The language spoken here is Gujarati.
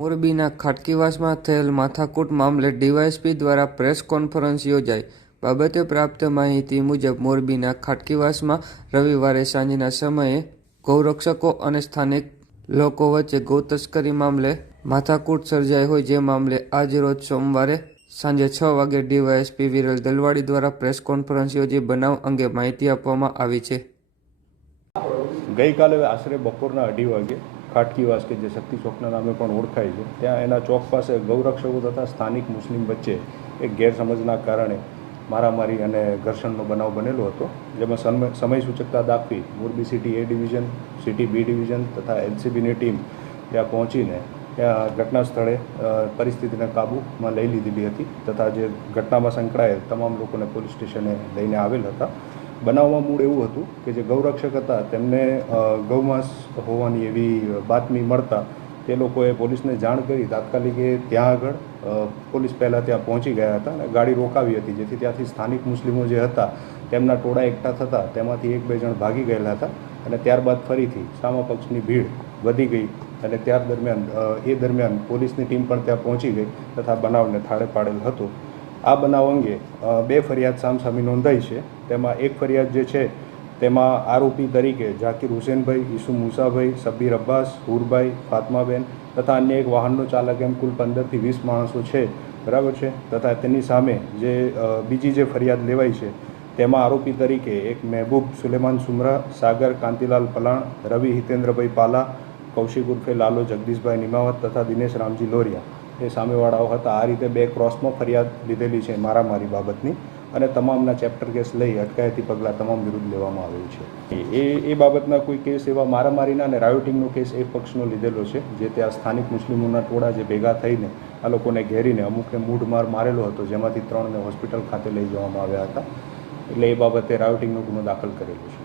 મોરબીના ખાટકીવાસમાં થયેલ માથાકૂટ મામલે ડીવાયએસપી દ્વારા પ્રેસ કોન્ફરન્સ યોજાઈ। બાબતે પ્રાપ્ત માહિતી મુજબ મોરબીના ખાટકીવાસમાં રવિવારે સાંજના સમયે ગૌરક્ષકો અને સ્થાનિક લોકો વચ્ચે ગૌતસ્કરી મામલે માથાકૂટ સર્જાઈ હોય, જે મામલે આજરોજ સોમવારે સાંજે 6 વાગે ડીવાયએસપી વિરલ દલવાડી દ્વારા પ્રેસ કોન્ફરન્સ યોજી બનાવ અંગે માહિતી આપવામાં આવી છે। ગઈકાલે આશરે બપોરના 2:30 વાગે ખાટકીવાસ કે જે શક્તિ ચોકના નામે પણ ઓળખાય છે, ત્યાં એના ચોક પાસે ગૌરક્ષકો તથા સ્થાનિક મુસ્લિમ વચ્ચે એક ગેરસમજના કારણે મારામારી અને ઘર્ષણનો બનાવ બનેલો હતો, જેમાં સમય સૂચકતા દાખવી Morbi city A division, city B division તથા LCBની ટીમ ત્યાં પહોંચીને ત્યાં ઘટના સ્થળે પરિસ્થિતિને કાબૂમાં લઈ લીધેલી હતી તથા જે ઘટનામાં સંકળાયેલ તમામ લોકોને પોલીસ સ્ટેશને લઈને આવેલ હતા। બનાવમાં મૂળ એવું હતું કે જે ગૌરક્ષક હતા તેમને ગૌમાંસ હોવાની એવી બાતમી મળતા તે લોકોએ પોલીસને જાણ કરી તાત્કાલિક ત્યાં આગળ પોલીસ પહેલાં ત્યાં પહોંચી ગયા હતા અને ગાડી રોકાવી હતી, જેથી ત્યાંથી સ્થાનિક મુસ્લિમો જે હતા તેમના ટોળા એકઠા થતા તેમાંથી 1-2 જણ ભાગી ગયેલા હતા અને ત્યારબાદ ફરીથી સામા પક્ષની ભીડ વધી ગઈ અને એ દરમિયાન પોલીસની ટીમ પણ ત્યાં પહોંચી ગઈ તથા બનાવને થાળે પાડેલ હતો। આ બનાવ અંગે 2 ફરિયાદ સામસામી નોંધાઈ છે। તેમાં એક ફરિયાદ જે છે તેમાં આરોપી તરીકે ઝાકીર હુસેનભાઈ, ઈસુ મુસાભાઈ, શબ્બીર અબ્બાસ, હુરભાઈ, ફાતમાબેન તથા અન્ય એક વાહનનો ચાલક એમ કુલ 15 થી 20 માણસો છે, બરાબર છે। તથા તેની સામે જે બીજી જે ફરિયાદ લેવાઈ છે તેમાં આરોપી તરીકે એક મહેબૂબ સુલેમાન સુમરા, સાગર કાંતિલાલ પલાણ, રવિ હિતેન્દ્રભાઈ પાલા, કૌશિક ઉર્ફે લાલો જગદીશભાઈ નિમાવત તથા દિનેશ રામજી લોરિયા એ સામેવાળાઓ હતા। આ રીતે 2 ક્રોસમાં ફરિયાદ લીધેલી છે મારામારી બાબતની અને તમામના ચેપ્ટર કેસ લઈ અટકાયતી પગલાં તમામ વિરુદ્ધ લેવામાં આવ્યું છે। એ બાબતના કોઈ કેસ એવા મારામારીના અને રાયોટિંગનો કેસ એક પક્ષનો લીધેલો છે, જે ત્યાં સ્થાનિક મુસ્લિમોના ટોળા જે ભેગા થઈને આ લોકોને ઘેરીને અમુકને મૂઢમાર મારેલો હતો, જેમાંથી 3ને હોસ્પિટલ ખાતે લઈ જવામાં આવ્યા હતા, એટલે એ બાબતે રાયોટિંગનો ગુનો દાખલ કરેલો છે।